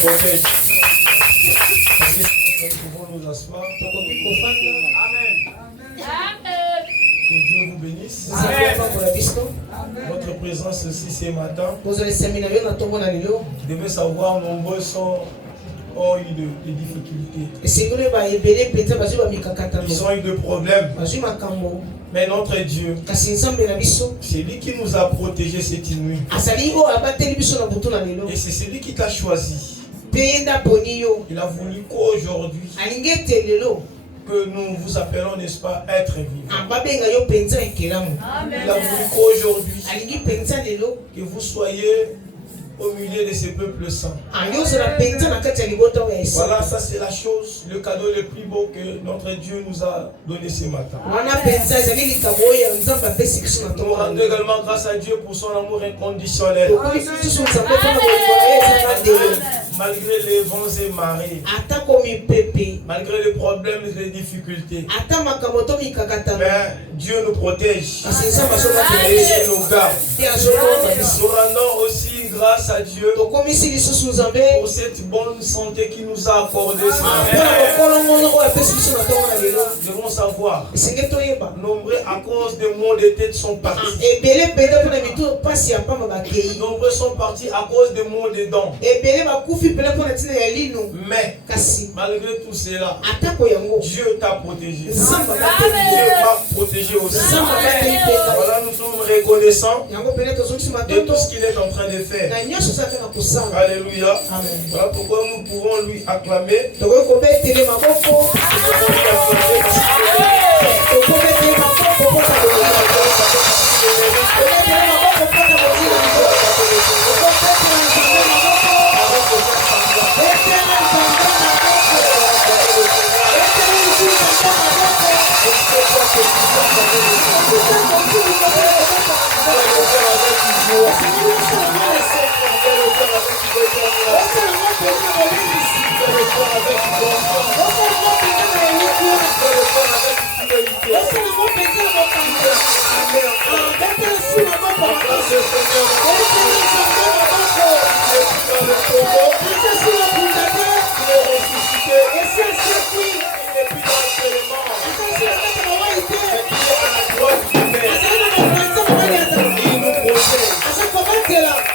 protège. Nous pouvons nous asseoir. Amen. Que Dieu vous bénisse. Votre présence aussi ce matin. Vous devez savoir, nombreux ont eu des difficultés. Ils ont eu des problèmes. Mais notre Dieu, c'est lui qui nous a protégés cette nuit. Et c'est celui qui t'a choisi. Il a voulu qu'aujourd'hui, que nous vous appelons, n'est-ce pas, être vivants. Il a voulu qu'aujourd'hui, que vous soyez au milieu de ces peuples saints. Voilà, ça c'est la chose, le cadeau le plus beau que notre Dieu nous a donné ce matin. Nous rendons également grâce à Dieu pour son amour inconditionnel. Malgré les vents et marées, malgré les problèmes et les difficultés, mais Dieu nous protège, Dieu nous garde. Nous rendons aussi grâce à Dieu pour cette bonne santé qu'il nous a accordée. Nous devons savoir, nombreux à cause des maux de tête sont partis. Nombreux sont partis à cause des maux de dents. Mais malgré tout cela, Dieu t'a protégé. Dieu m'a protégé aussi. Voilà, nous sommes reconnaissants de tout ce qu'il est en train de faire. Alléluia. Voilà pourquoi nous pouvons lui acclamer.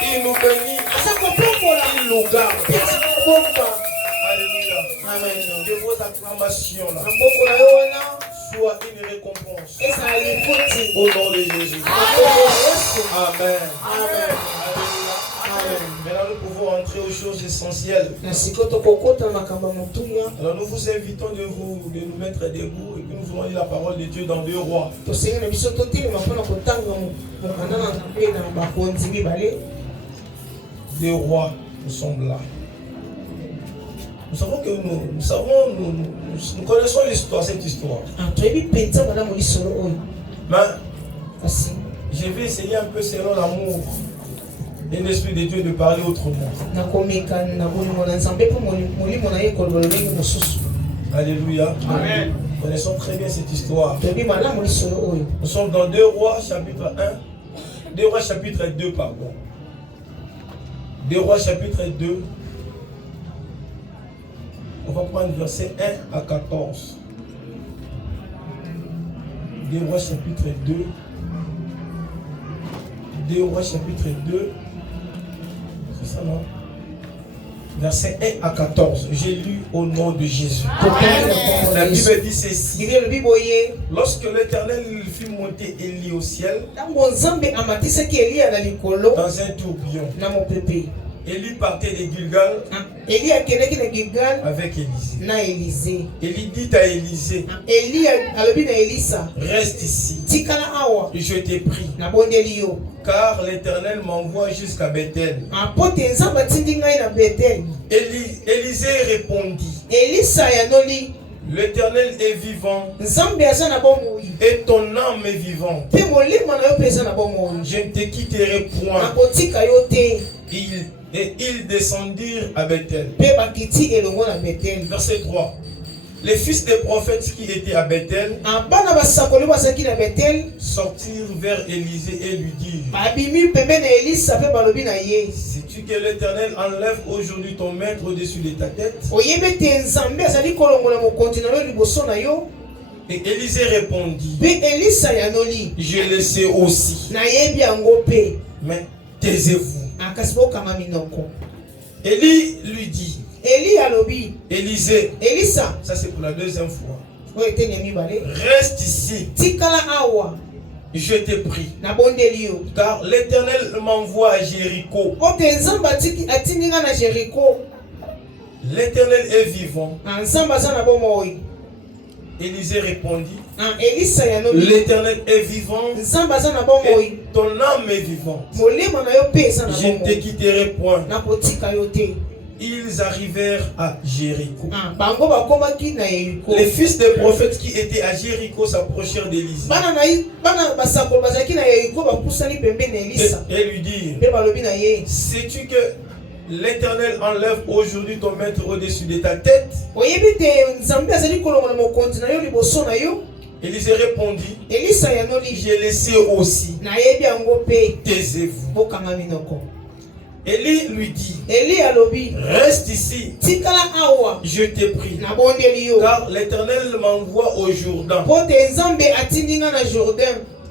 Il nous bénit, il nous garde. Alléluia. Amen. Que vos acclamations là soient une récompense au nom de Jésus. Amen. Amen. Maintenant nous pouvons entrer aux choses essentielles. Alors nous vous invitons de nous mettre debout et puis nous voulons lire la parole de Dieu dans 2 Rois. 2 Rois, nous sommes là. Nous savons que nous connaissons l'histoire, cette histoire. Mais je vais essayer un peu selon l'amour et l'Esprit de Dieu de parler autrement. Alléluia. Amen. Nous connaissons très bien cette histoire. Nous sommes dans 2 Rois chapitre 1. 2 Rois chapitre 2, pardon. 2 Rois chapitre 2. On va prendre verset 1 à 14. 2 Rois chapitre 2. 2 Rois chapitre 2. C'est ça, non? Verset 1 à 14. J'ai lu au nom de Jésus. La Bible dit ceci. Lorsque l'Éternel fit monter Élie au ciel dans un tourbillon, Élie partait de Gilgal avec Élisée. Élie dit à Élisée, reste ici et je t'ai pris, car l'Éternel m'envoie jusqu'à Bethel. Élisée répondit, l'Éternel est vivant et ton âme est vivante. Je ne te quitterai point. Et ils descendirent à Bethel. Verset 3. Les fils des prophètes qui étaient à Bethel sortirent vers Élisée et lui dirent: sais-tu que l'Éternel enlève aujourd'hui ton maître au-dessus de ta tête? Et Élisée répondit: je le sais aussi, mais taisez-vous. Élie lui dit: Élisée, ça c'est pour la deuxième fois, reste ici, je te prie, car l'Éternel m'envoie à Jéricho. L'Éternel est vivant. Élisée répondit: l'Éternel est vivant et ton âme est vivante. Je ne te quitterai point. Ils arrivèrent à Jéricho. Les fils des prophètes qui étaient à Jéricho s'approchèrent d'Élisée et lui dirent: sais-tu que l'Éternel enlève aujourd'hui ton maître au-dessus de ta tête? Élisée répondit: je le sais aussi, taisez-vous. Élie lui dit: reste ici, je te prie, car l'Éternel m'envoie au Jourdain.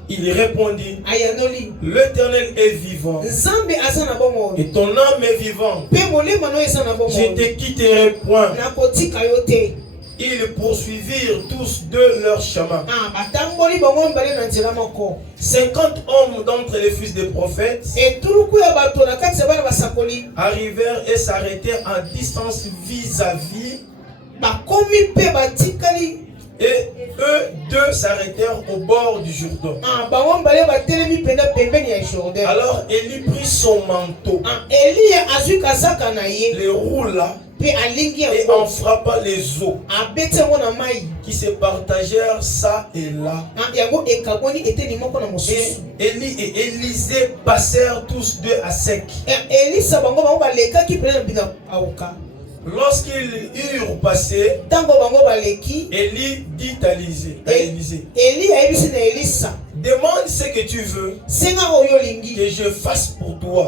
Il répondit: l'Éternel est vivant et ton âme est vivante. Je ne te quitterai point. Ils poursuivirent tous de leur chemin. 50 hommes d'entre les fils des prophètes arrivèrent et s'arrêtèrent en distance vis-à-vis. Et eux deux s'arrêtèrent au bord du Jourdain. Alors Élie prit son manteau, les roula et en frappa les eaux qui se partagèrent ça et là. Et Élie et Élisée passèrent tous deux à sec. Lorsqu'ils eurent passé, Élie dit à Élisée: demande ce que tu veux que je fasse pour toi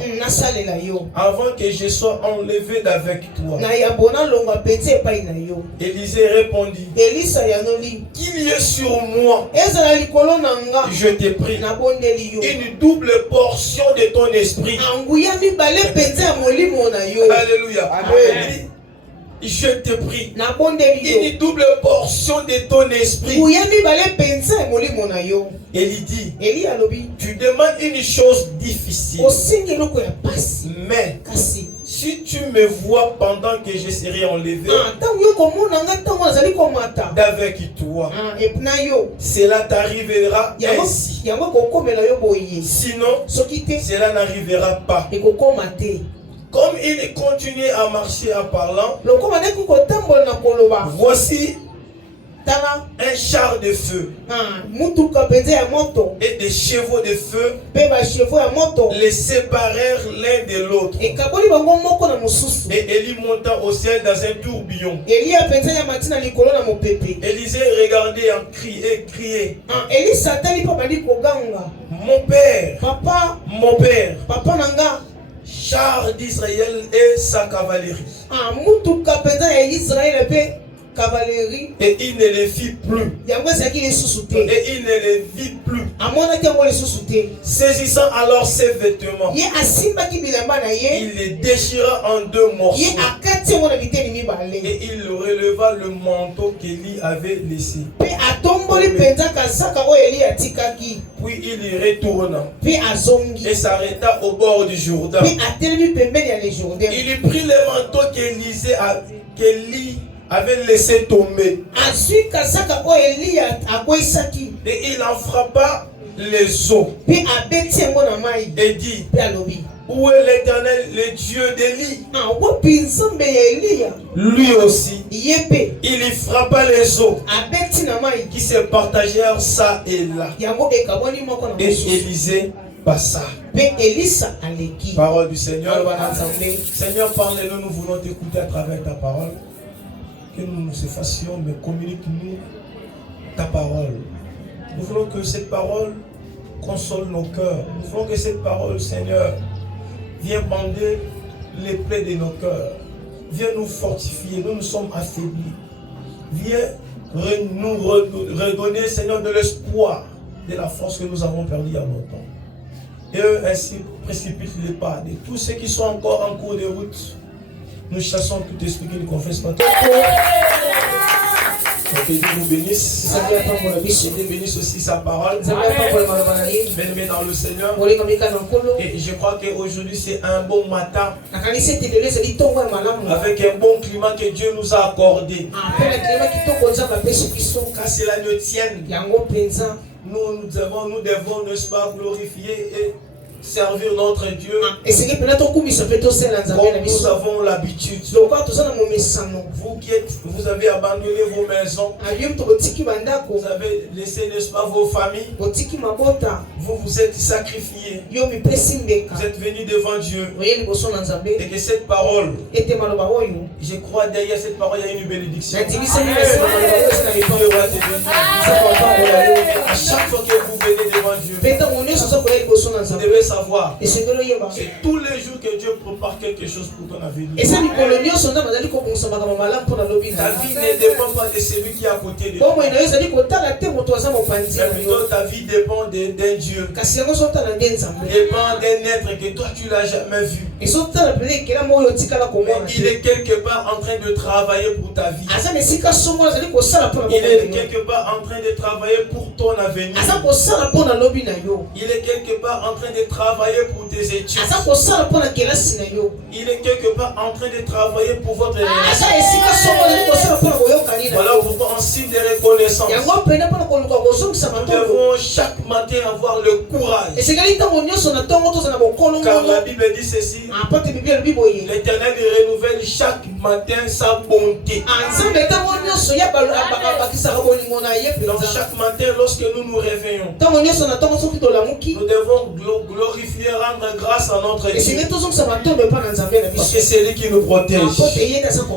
avant que je sois enlevé d'avec toi. Élisée répondit: qu'il y ait sur moi, je te prie, une double portion de ton esprit. Alléluia. Amen. Je te prie, une double portion de ton esprit. Élie dit: tu demandes une chose difficile, mais si tu me vois pendant que je serai enlevé d'avec toi, cela t'arrivera ainsi. Sinon, cela n'arrivera pas. Comme il continuait à marcher en parlant, voici un char de feu et des chevaux de feu les séparèrent l'un de l'autre. Et Élie monta au ciel dans un tourbillon. Élisée regardait et criait: mon père, mon père, char d'Israël et sa cavalerie. Et il ne les vit plus. Et il ne les vit plus. Saisissant alors ses vêtements, il les déchira en deux morceaux. Et il releva le manteau qu'Élie avait laissé. Puis il y retourna et s'arrêta au bord du Jourdain. Il prit le manteau qu'Élie avait laissé tomber. Et il en frappa les eaux. Et dit: où est l'Éternel, le Dieu d'Élie? Lui aussi, il y frappa les eaux qui se partagèrent ça et là. Et Élisée passa. Parole du Seigneur. Seigneur, parle-nous, nous voulons t'écouter à travers ta parole. que nous nous effacions, mais communique-nous ta parole. Nous voulons que cette parole console nos cœurs. Nous voulons que cette parole, Seigneur, vienne bander les plaies de nos cœurs. Viens nous fortifier. Nous sommes affaiblis. Viens nous redonner, Seigneur, de l'espoir, de la force que nous avons perdue il y a longtemps. Et ainsi, précipite les pas de tous ceux qui sont encore en cours de route. Nous chassons tout esprit qui ne confesse pas. Que Dieu nous bénisse. Dieu bénisse aussi sa parole. Bien-aimé dans le Seigneur. Et je crois qu'aujourd'hui c'est un bon matin. Avec un bon climat que Dieu nous a accordé. Car cela ne tienne. Nous devons, n'est-ce pas, glorifier et servir notre Dieu comme nous avons l'habitude. Vous avez abandonné vos maisons, vous avez laissé, n'est-ce pas, vos familles, vous vous êtes sacrifiés, vous êtes venus devant Dieu, et que cette parole, je crois derrière cette parole il y a une bénédiction. À chaque fois que vous venez devant Dieu, vous devez savoir, c'est tous les jours que Dieu prépare quelque chose pour ton avenir. Ta vie ne dépend pas de celui qui est à côté de toi, mais plutôt ta vie dépend d'un Dieu, dépend d'un être que toi tu l'as jamais vu, mais il est quelque part en train de travailler pour ta vie, il est quelque part en train de travailler pour ton avenir, il est quelque part en train de travailler pour tes études, il est quelque part en train de travailler pour votre relation. Voilà pourquoi en signe de reconnaissance, nous devons chaque matin avoir le courage, car la Bible dit ceci: l'Éternel renouvelle chaque matin sa bonté. Donc chaque matin lorsque nous nous réveillons, nous devons glorifier, rendre grâce à notre Dieu, parce que c'est lui qui nous protège,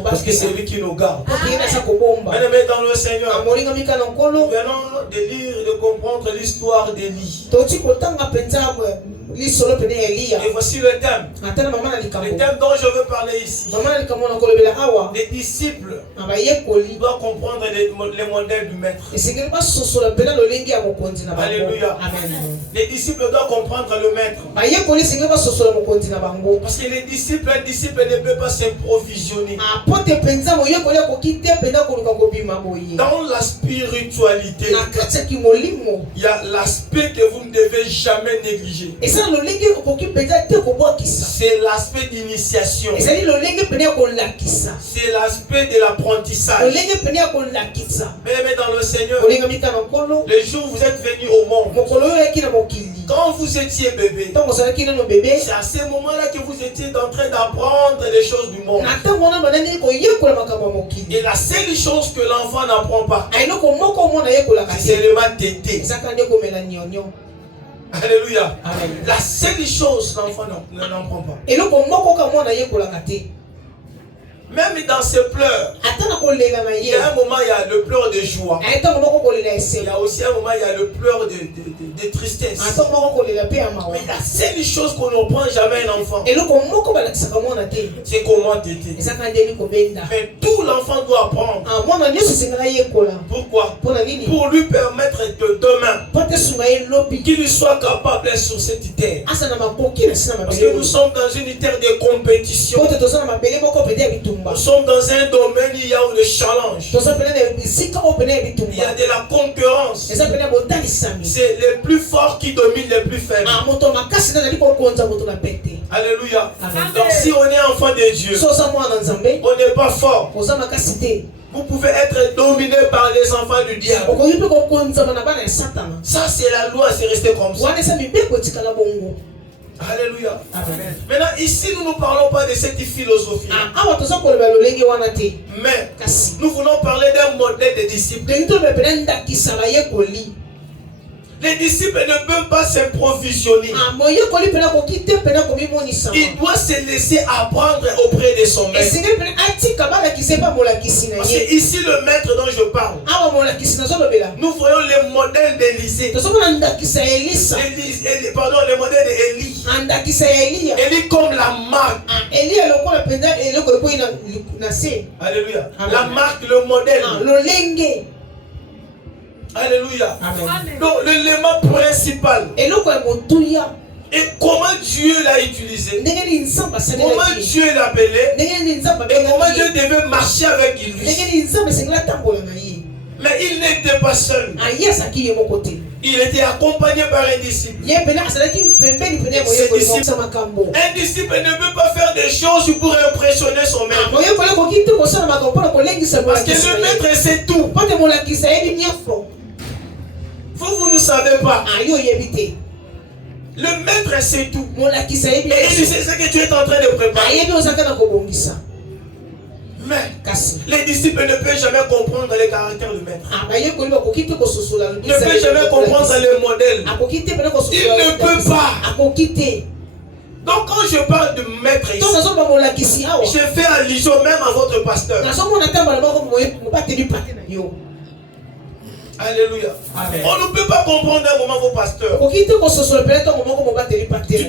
parce que c'est lui qui nous garde. Bien-aimés dans le Seigneur, nous venons de lire et de comprendre l'histoire d'Élie. Et voici le thème. Le thème dont je veux parler ici. Les disciples doivent comprendre les modèles du maître. Alléluia. Les disciples doivent comprendre le maître. Parce que les disciples, un disciple ne peut pas s'improvisionner. Dans la spiritualité, il y a l'aspect que vous ne devez jamais négliger. C'est l'aspect d'initiation. C'est l'aspect de l'apprentissage. Mais dans le Seigneur, le jour où vous êtes venu au monde, quand vous étiez bébé, c'est à ce moment-là que vous étiez en train d'apprendre les choses du monde. Et la seule chose que l'enfant n'apprend pas, c'est seulement tété. Alléluia. Amen. La seule chose l'enfant n'apprend pas. Même dans ses pleurs, il y a un moment il y a le pleur de joie. Il y a aussi un moment il y a le pleur de tristesse. Mais la seule chose qu'on ne prend jamais un enfant, c'est comment t'aider. Mais tout l'enfant doit apprendre. Pourquoi? Pour lui permettre que demain, qu'il soit capable sur cette terre. Parce que nous sommes dans une terre de compétition. Nous sommes dans un domaine où il y a le challenge. Il y a de la concurrence. C'est les plus forts qui dominent les plus faibles. Alléluia. Donc si on est enfant de Dieu, on n'est pas fort. Vous pouvez être dominé par les enfants du diable. Ça c'est la loi, c'est resté comme ça. Alléluia. Amen. Maintenant, ici, nous ne parlons pas de cette philosophie. Mais nous voulons parler d'un modèle de disciples. Les disciples ne peuvent pas s'improvisionner. Il doit se laisser apprendre auprès de son maître. Parce que ici le maître dont je parle, nous voyons les modèles d'Élisée. Pardon, les modèles d'Élie. Élie comme la marque. Alléluia. La marque, le modèle. Alléluia. Amen. Donc l'élément principal. Et comment Dieu l'a utilisé, comment Dieu l'a appelé, et comment Dieu devait marcher avec lui. Mais il n'était pas seul. Il était accompagné par un disciple. Un disciple ne peut pas faire des choses pour impressionner son maître. Parce que le maître sait tout. Vous ne savez pas. Le maître sait tout. Et il sait ce que tu es en train de préparer. Mais les disciples ne peuvent jamais comprendre le caractère du maître. Ne peuvent jamais comprendre le modèle. Il ne peut pas. Donc quand je parle de maître ici, je fais allusion même à votre pasteur. Alléluia. Amen. On ne peut pas comprendre un moment vos pasteurs. Tu te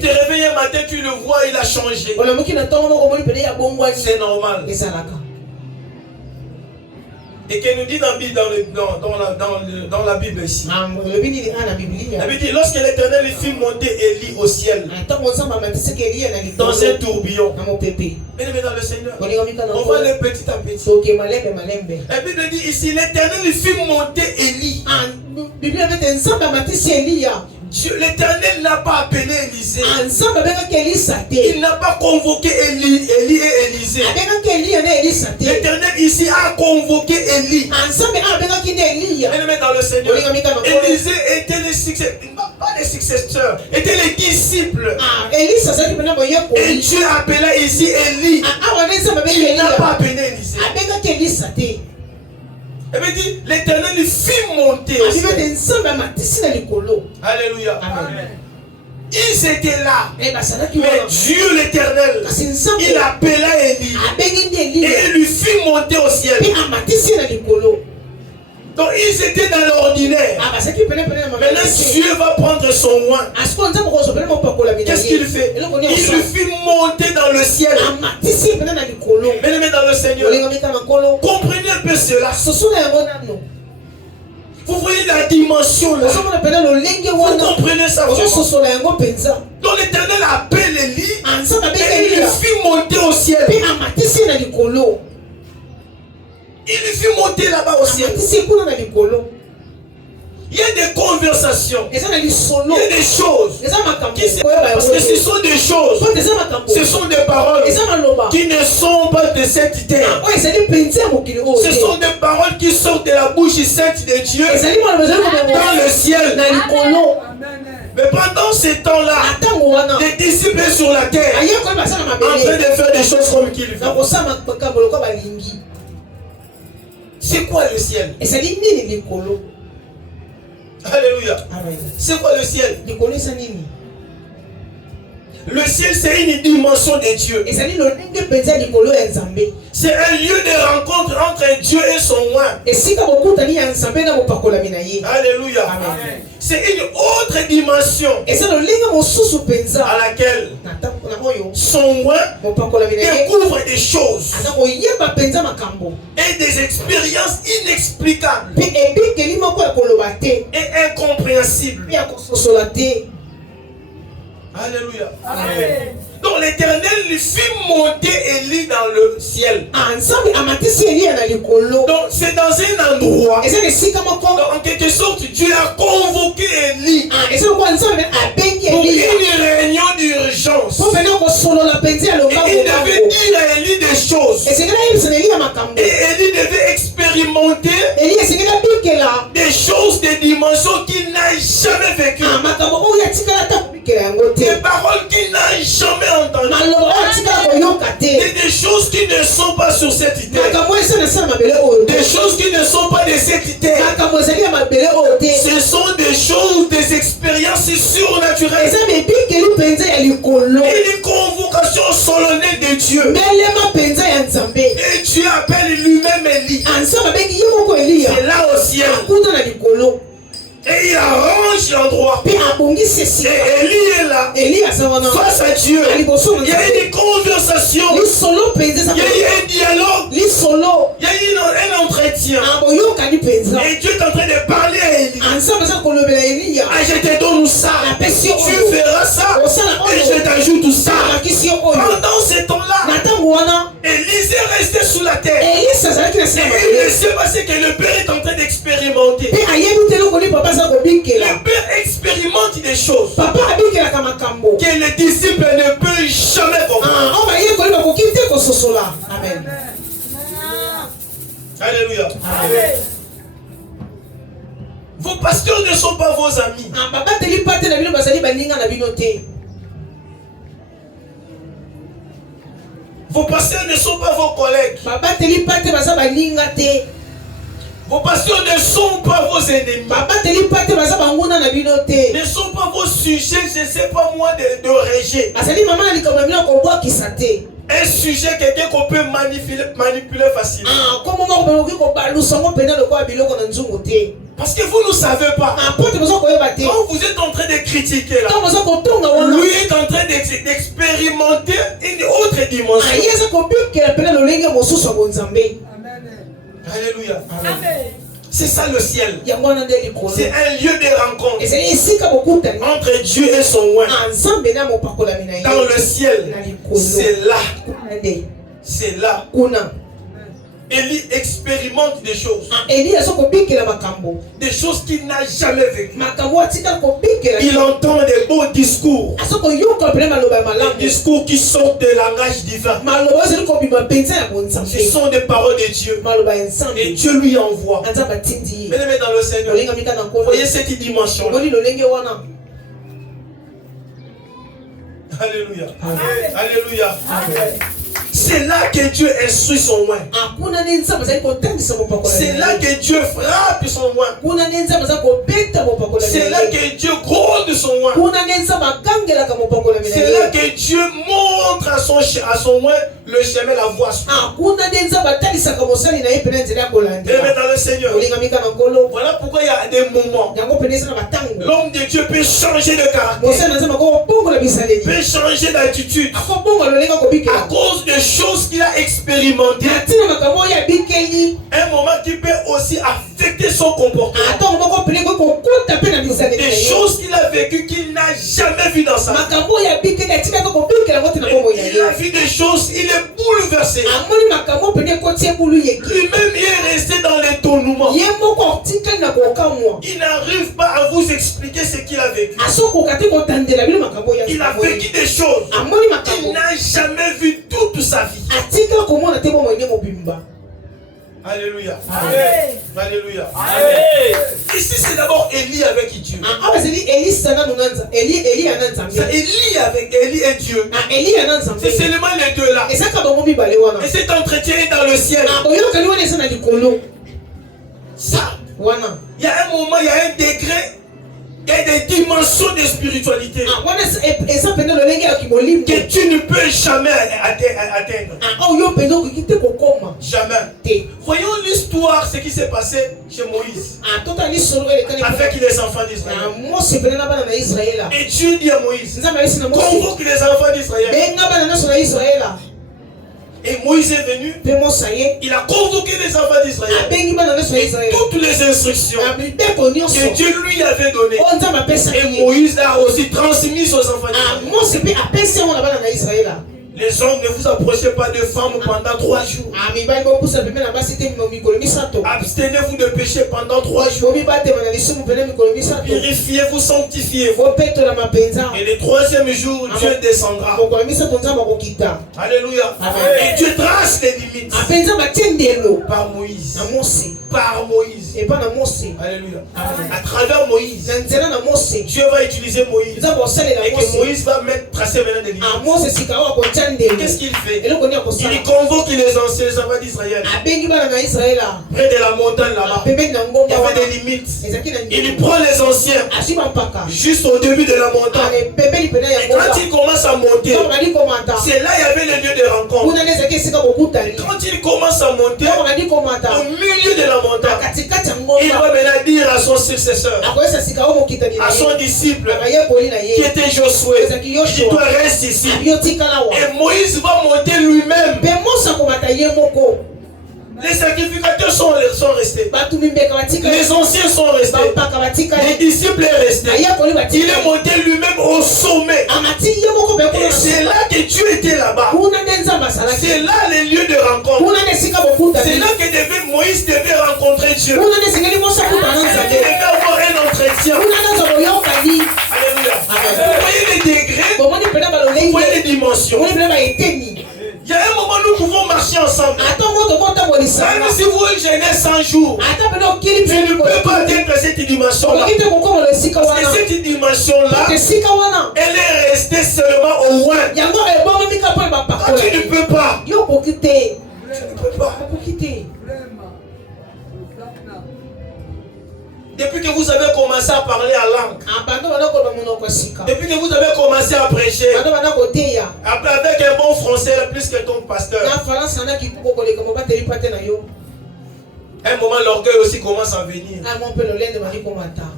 réveilles un matin, tu le vois, il a changé. C'est normal. Et qu'elle nous dit dans la Bible ici. La Bible dit, lorsque l'Éternel fit monter Élie au ciel, dans un tourbillon, bien aimé dans le Seigneur, on va aller petit à petit. La Bible dit ici, l'Éternel fit monter Élie. L'Éternel n'a pas appelé Élisée. Il n'a pas convoqué Élie et Élisée. L'Éternel ici a convoqué Élie. Bien-aimé dans le Seigneur, Élisée était les successeurs, pas les successeurs, était les disciples. Et Dieu appela ici Élie. Il n'a pas appelé Élisée. Et bien dit, l'Éternel fit monter au ciel. Alléluia. Amen. Ils étaient là. Mais Dieu l'Éternel, il appela Élie. Et il lui fit monter au ciel. Donc ils étaient dans l'ordinaire. Maintenant Dieu va prendre son oin. Qu'est-ce qu'il fait? Il lui fit monter dans le ciel. Bien-aimé dans le Seigneur, comprenez un peu cela. Vous voyez la dimension là. Vous comprenez ça vraiment? Donc l'Éternel appelle Élie et il lui fit monter au ciel. Il lui fit monter là-bas au ciel. Il y a des conversations. Il y a des choses. Parce que ce sont des choses. Ce sont des paroles qui ne sont pas de cette terre. Ce sont des paroles qui sortent de la bouche sainte de Dieu dans le ciel. Mais pendant ce temps-là, les disciples sur la terre en train de faire des choses comme qu'ils veulent. C'est quoi le ciel? Alléluia. C'est quoi le ciel? Le ciel, c'est une dimension de Dieu. C'est un lieu de rencontre entre Dieu et son oin. Alléluia. Amen. C'est une autre dimension à laquelle son oin découvre des choses et des expériences inexplicables et incompréhensibles. Alléluia. Amen. Donc l'Éternel lui fit monter Élie dans le ciel. Donc c'est dans un endroit. Donc, en quelque sorte, Dieu a convoqué Élie pour une réunion d'urgence. Et il devait dire à Élie des choses. Et Élie devait expérimenter des choses, des dimensions qu'il n'a jamais vécues. Des paroles qu'il n'a jamais entendues. Et des choses qui ne sont pas sur cette terre. Des choses qui ne sont pas de cette terre. Ce sont des choses, des aussi surnaturelle. Et une convocation solennelle de Dieu. Et Dieu appelle lui-même Élie. C'est là au ciel. Et il arrange l'endroit. Et Élie est là. Face à Dieu. Il y a eu une conversation. Il y a eu un dialogue. Il y a eu un entretien. Et Dieu est en train de parler à Élie. Ah, je te donne ça. Tu feras ça. Et je t'ajoute ça. Pendant ce temps-là, Élie est resté sous la terre. Et il ne sait pas ce que le Père est en train d'expérimenter. Le Père expérimente des choses que les disciples ne peuvent jamais comprendre. Amen. Alléluia. Amen. Vos pasteurs ne sont pas vos amis. Vos pasteurs ne sont pas vos collègues. Vos pasteurs ne sont pas vos ennemis. Ne sont pas vos sujets, je ne sais pas moi, de rejet. Un sujet, quelqu'un qu'on peut manipuler facilement. Parce que vous ne savez pas. Quand vous êtes en train de critiquer là, lui est en train d'expérimenter une autre dimension. Alléluia. Amen. C'est ça le ciel. C'est un lieu de rencontre entre Dieu et son oint. Dans le ciel, c'est là. C'est là. Élie expérimente des choses. Des choses qu'il n'a jamais vécues. Il entend des beaux discours. Des discours qui sortent du langage divin. Ce sont des paroles de Dieu. Et Dieu lui envoie. Bien-aimés dans le Seigneur, voyez cette dimension. Alléluia. Amen. Alléluia. Amen. C'est là que Dieu instruit son oint. C'est là que Dieu frappe son oint. C'est là que Dieu gronde son oint. C'est là que Dieu montre à son oint le chemin, la voie. Et dans le Seigneur, voilà pourquoi il y a des moments. L'homme de Dieu peut changer de caractère, peut changer d'attitude à cause de choses qu'il a expérimentées. Un moment qui peut aussi affecter son comportement. Des choses qu'il a vécues qu'il n'a jamais vues dans sa vie. Il a vu des choses, il est bouleversé. Lui-même il est resté dans l'étonnement. Il n'arrive pas à vous expliquer ce qu'il a vécu. Il a vécu des choses qu'il n'a jamais vues toute sa vie. Alléluia. Amen. Alléluia. Amen. Ici c'est d'abord Élie avec Dieu. Élie avec Élie et Dieu. C'est seulement les deux là. Et cet entretien est dans le ciel. Ça, il y a un moment, il y a un degré. Il y a des dimensions de spiritualité que tu ne peux jamais atteindre. Jamais. Voyons l'histoire, ce qui s'est passé chez Moïse avec les enfants d'Israël. Et Dieu dit à Moïse, convoque les enfants d'Israël. Et Moïse est venu, il a convoqué les enfants d'Israël. Et toutes les instructions que Dieu lui avait données. Et Moïse a aussi transmis aux enfants d'Israël. Les hommes, ne vous approchez pas de femmes pendant 3 jours. Abstenez-vous de péché pendant 3 jours. Purifiez-vous, sanctifiez-vous. Et le 3e jour, Dieu descendra. Alléluia. Et Dieu trace les limites. Par Moïse. Par Moïse. Alléluia. À travers Moïse, Dieu va utiliser Moïse. Et que Moïse va tracer maintenant des limites. Qu'est-ce qu'il fait? Il convoque les anciens enfants d'Israël. Près de la montagne là-bas. Il y avait des limites. Il prend les anciens juste au début de la montagne. Et quand il commence à monter, c'est là il y avait le lieu de rencontre. Quand il commence à monter, au milieu de la montagne, il va maintenant dire à son successeur, à son disciple, qui était Josué, il doit rester ici. Et Moïse va monter lui-même. Les sacrificateurs sont restés. Les anciens sont restés. Les disciples sont restés. Il est monté lui-même au sommet. Et c'est là que Dieu était là-bas. C'est là le lieu de rencontre. C'est là que Moïse devait rencontrer Dieu. Il devait avoir un entretien. Alléluia. Vous voyez les degrés, vous voyez les dimensions. Il y a un moment où nous pouvons marcher ensemble. Même si vous gênez 100 jours, je ne peux pas atteindre cette dimension-là. Parce que cette dimension-là, elle est restée seulement au loin. Quand tu ne peux pas, tu ne peux pas. Depuis que vous avez commencé à parler en langue, depuis que vous avez commencé à prêcher, avec un bon français plus que ton pasteur, un moment l'orgueil aussi commence à venir.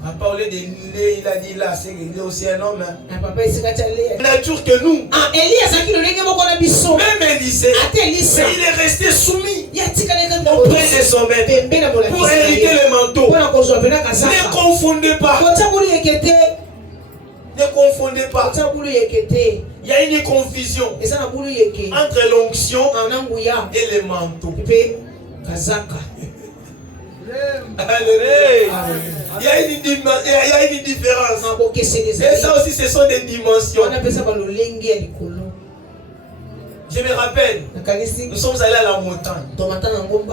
Papa, au lieu de lait, il a dit là, il est aussi un homme. Nature que nous. Même Élisée, il est resté soumis auprès de son maître pour hériter le manteau. Ne confondez pas. Ne confondez pas. Il y a une confusion entre l'onction et le manteau. Il y a une différence. Et ça aussi, ce sont des dimensions. Je me rappelle, nous sommes allés à la montagne.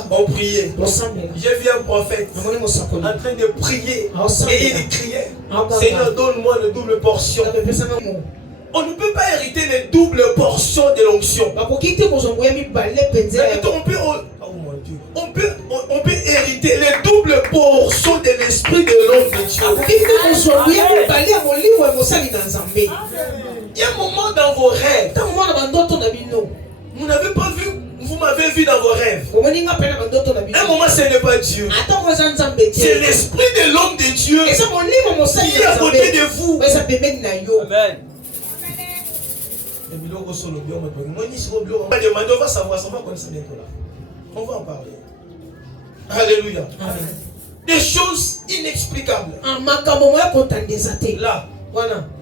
On priait. J'ai vu un prophète en train de prier. Et il criait, Seigneur, donne-moi une double portion. On ne peut pas hériter les doubles portions de l'onction. On peut hériter les doubles portions de l'esprit de l'homme de Dieu. Il y a un moment dans vos rêves, vous n'avez pas vu, vous m'avez vu dans vos rêves. Un moment, ce n'est pas Dieu. C'est l'esprit de l'homme de Dieu qui est à côté de vous. Amen. On va savoir, on va connaître bientôt là. On va en parler. Alléluia. Amen. Des choses inexplicables. Là,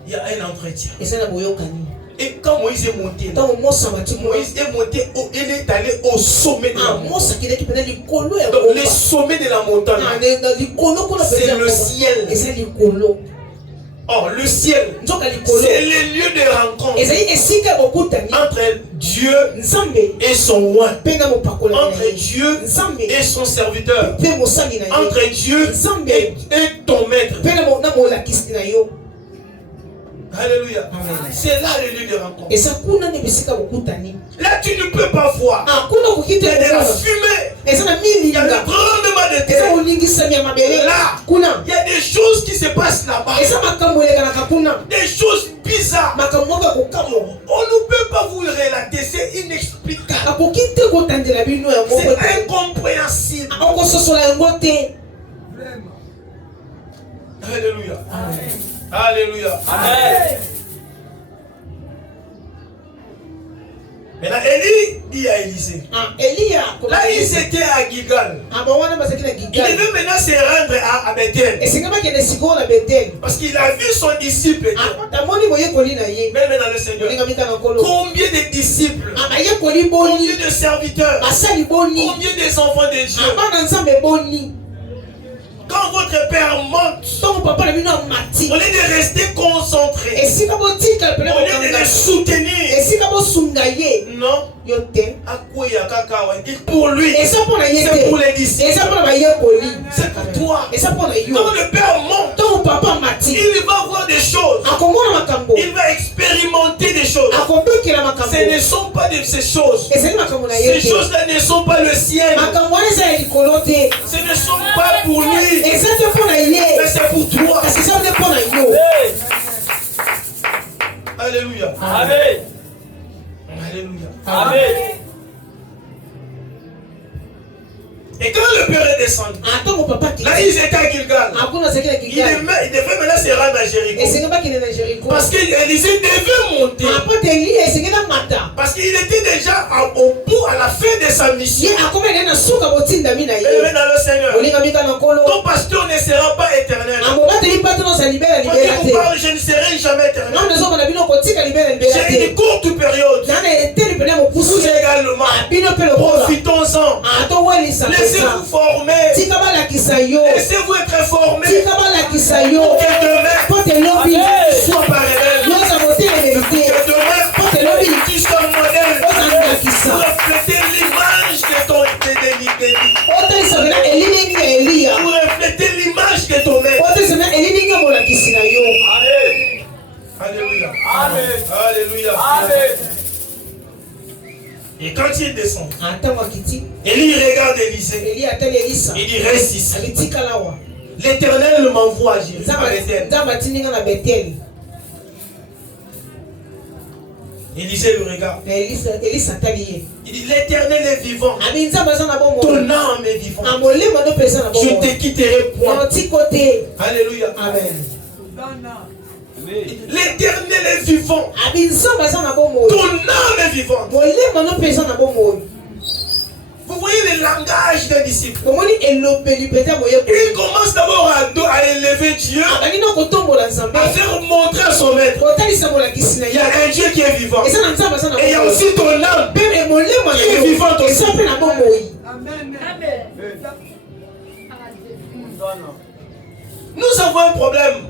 il y a un entretien. Et quand Moïse est monté, il est allé au sommet de la montagne. Donc le sommet de la montagne, c'est le ciel. Oh, le ciel, c'est le lieu de rencontre entre Dieu et son roi, entre Dieu et son serviteur, entre Dieu et ton maître. Alléluia. C'est là le lieu de rencontre. Là, tu ne peux pas voir. Il y a de la fumée. Il y a le tremblement de terre. Là, il y a des choses qui se passent là-bas. Des choses bizarres. On ne peut pas vous relater. C'est inexplicable. C'est incompréhensible. Alléluia. Amen. Alléluia. Amen. Maintenant, Élie dit à Élisée. Là, ils étaient à Gilgal. Il devait maintenant se rendre à Bethel. Parce qu'il a vu son disciple. Même dans le Seigneur. Combien de disciples? Combien de serviteurs? Combien des enfants de Dieu? Quand votre père monte, au lieu de rester concentré, au lieu de le soutenir, non, pour lui, c'est pour les disciples, c'est pour toi. Quand le père monte, il va voir des choses Il va expérimenter des choses. Ce ne sont pas de ces choses. Ces choses-là ne sont pas le ciel. Ce ne sont pas pour lui. Mais c'est pour toi. Alléluia. Amen. Alléluia. Amen. Et quand le père est descendu, là ils étaient à Gilgal. Il devait maintenant se rendre à Jéricho. Parce qu'Élisée devait monter. Parce qu'il était déjà au bout, à la fin de sa mission. Élevé dans le Seigneur. Ton pasteur ne sera pas éternel. Quand il vous parle, je ne serai jamais éternel. J'ai une courte période. Vous également. Profitons-en. Laissez-vous former. Laissez-vous être formé. Pour que demain, soit parallèle. Que demain, tu sois modèle. Pour refléter l'image de ton Pour refléter l'image de ton maître. Alléluia. Amen. Alléluia. Amen. Et quand il descend, Élie regarde Élisée. Il dit reste ici. L'Éternel m'envoie à Jérusalem. Élisée le regarde. Il dit l'Éternel est vivant. Ton âme est vivante. Je ne te quitterai point. Alléluia. Amen. L'Éternel est vivant. Ton âme est vivante. Vous voyez le langage des disciples. Il commence d'abord à élever Dieu, à faire montrer à son maître. Il y a un Dieu qui est vivant. Et il y a aussi ton âme qui est vivante aussi. Amen. Nous avons un problème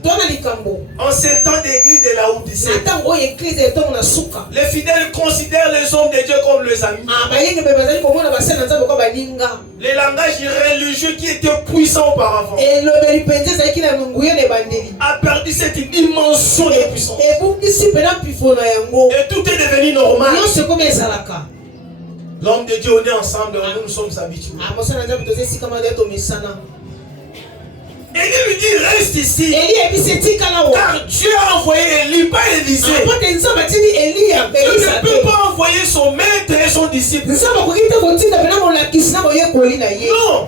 en ces temps d'église de la Odyssée. Les fidèles considèrent les hommes de Dieu comme les amis. Les langages religieux qui étaient puissants auparavant a perdu cette dimension de puissance. Et tout est devenu normal. L'homme de Dieu, on est ensemble, nous sommes habitués. Élie lui dit reste ici. Car Dieu a envoyé Élie, pas Élisée. Il ne peut pas envoyer son maître et son disciple. Non.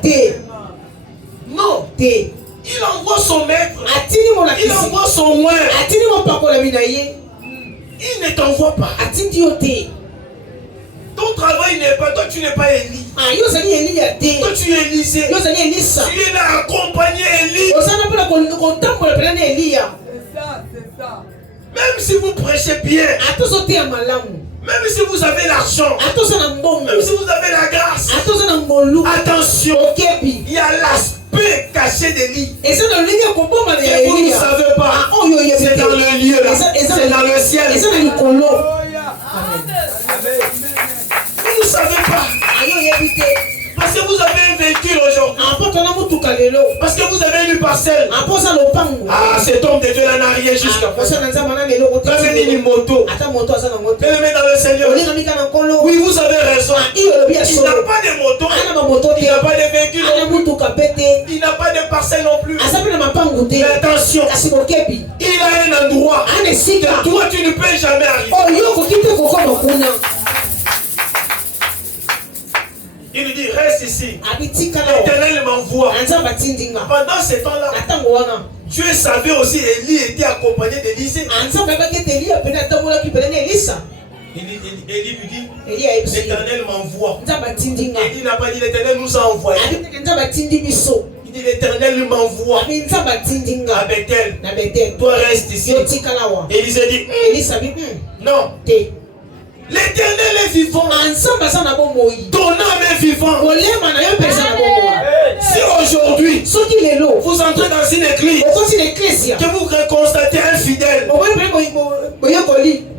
Non. Il envoie son maître. Il envoie son oint. Il ne t'envoie pas. Ton travail n'est pas, toi tu n'es pas Élie. Toi tu es Élisée. Tu es là à accompagner Élie. C'est ça. Même si vous prêchez bien, même si vous avez l'argent, même si vous avez la grâce, attention, il y a l'aspect caché d'Élie. Et vous ne savez pas. C'est dans le lieu là. C'est dans le ciel. Vous ne savez pas. Parce que vous avez un véhicule aujourd'hui. Parce que vous avez une parcelle. Ah, cet homme de Dieu là n'a rien jusqu'à présent. Vous avez une moto. Bien-aimé dans le Seigneur. Oui, vous avez raison. Il n'a pas de moto. Il n'a pas de véhicule. Il n'a pas de parcelle non plus. Mais attention. Il a un endroit que toi tu ne peux jamais arriver. Il lui dit reste ici. L'Éternel m'envoie. Pendant ce temps-là, Dieu savait aussi Élie était accompagné d'Élisée. Élie lui dit l'Éternel m'envoie. Élie n'a pas dit l'Éternel nous a envoyés. Il dit l'Éternel m'envoie à Bethel. Toi reste ici. Élisée dit non. L'Éternel est vivant. Ton âme est vivant. Si aujourd'hui vous entrez dans une église que vous constatez un fidèle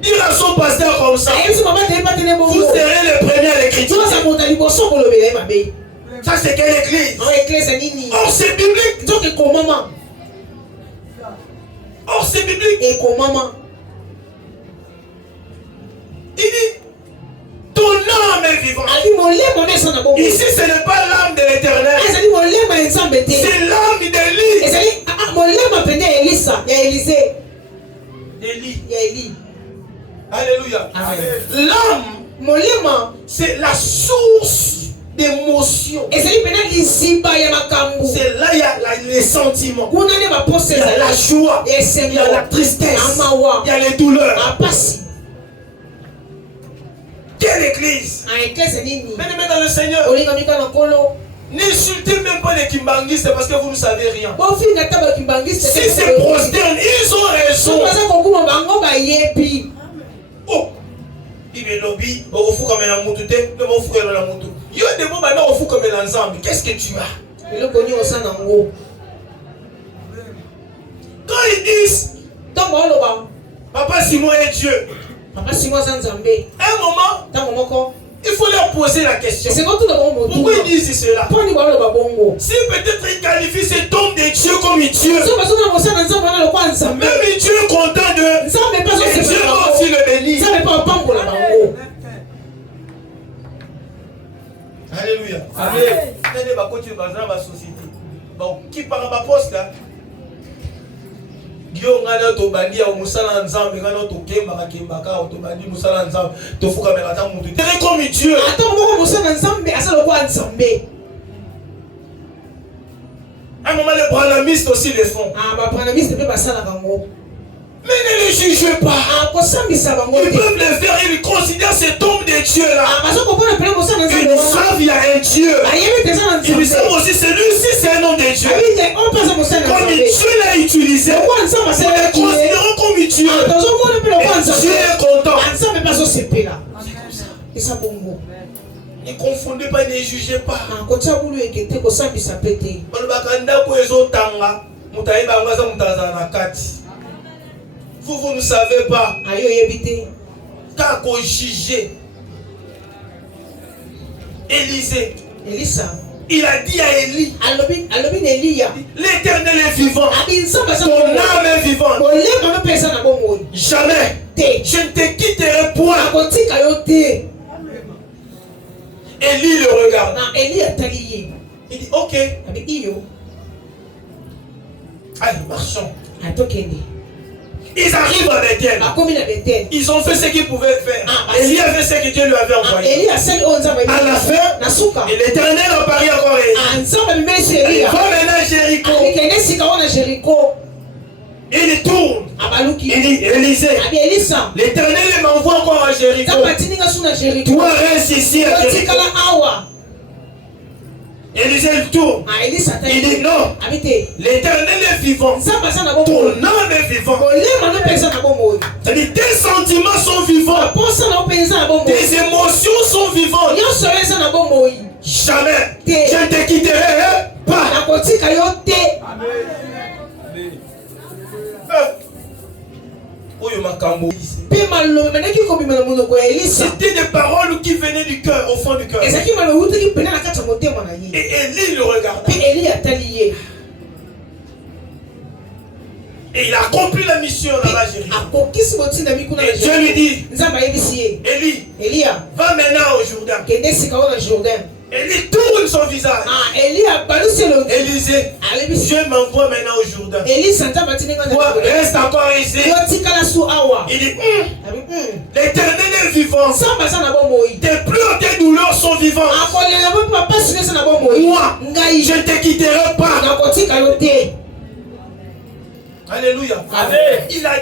dire à son pasteur comme ça, vous serez le premier à l'écriture. Ça c'est quelle église? Or c'est biblique. Or, c'est biblique. Et comment? Il dit, ton âme est vivante. Ici, ce n'est pas l'âme de l'Éternel. C'est l'âme d'Élie. Élie. Alléluia. L'âme, c'est la source d'émotion. C'est là il y a les sentiments. Il y a la joie. Il y a la tristesse. Il y a les douleurs. Quelle église? Bien-aimés dans le Seigneur, n'insultez même pas les kimbangistes parce que vous ne savez rien. Si c'est prosterne, ils ont raison. Oh, il est lobby, on fout comme un moutou, on fout comme un moutou. Il y a des mots maintenant, on fout comme un ensemble. Qu'est-ce que tu as? Quand ils disent, Papa Simon est Dieu. Un moment, il faut leur poser la question. Pourquoi ils disent cela? Si peut-être ils qualifient cet homme de Dieu comme Dieu, même Dieu est content de et Dieu va aussi le bénir. Alléluia. Amen. Qui parle ma poste là? Dieu ngana to bandi ya musala nzambe ngana to kemba kembaka to bandi musala nzambe to fuka melata mutu tere comme Dieu attends moko musala nzambe asala kwa nzambe. À un moment les branamistes aussi le font. Ba branamistes peut basala bango. Mais ne les jugez pas. Ils peuvent le faire, ils considèrent cet homme de Dieu là. Ils savent qu'il y a un Dieu. Ils savent aussi celui-ci c'est un homme de Dieu. Comme Dieu l'a utilisé, nous le considérons comme Dieu. Dieu est content. Ne confondez pas, ne jugez pas. Vous ne savez pas. Quand on jugeait Élisée, il a dit à Élie, l'Éternel est vivant, ton âme est vivante. Jamais je ne te quitterai point. Élie le regarde. Il dit ok. Allez, marchons. Ils arrivent à Bethel. Ils ont fait ce qu'ils pouvaient faire. Élie a fait ce que Dieu lui avait envoyé. À la fin, et l'Éternel a parlé encore. Il va maintenant à Jéricho. Il tourne. Il dit Élisée, l'Éternel m'envoie encore à Jéricho. Toi reste ici à Jéricho. Élisée tourne. Il dit non. L'Éternel est vivant. Ton âme est vivant. C'est-à-dire tes sentiments sont vivants. Tes émotions sont vivantes. Jamais. Je ne te quitterai pas. C'était des paroles qui venaient du cœur, au fond du cœur. Et Élie le regarda. Et il a accompli la mission là-bas, Jéricho. Et Dieu lui dit, Élie, va maintenant au Jourdain. Élie tourne son visage. Élisée, Dieu m'envoie maintenant au Jourdain. Toi, reste encore ici. Il dit, l'Éternel est vivant. Tes pleurs, tes douleurs sont vivantes. Moi, je ne te quitterai pas. Alléluia. Amen. Il a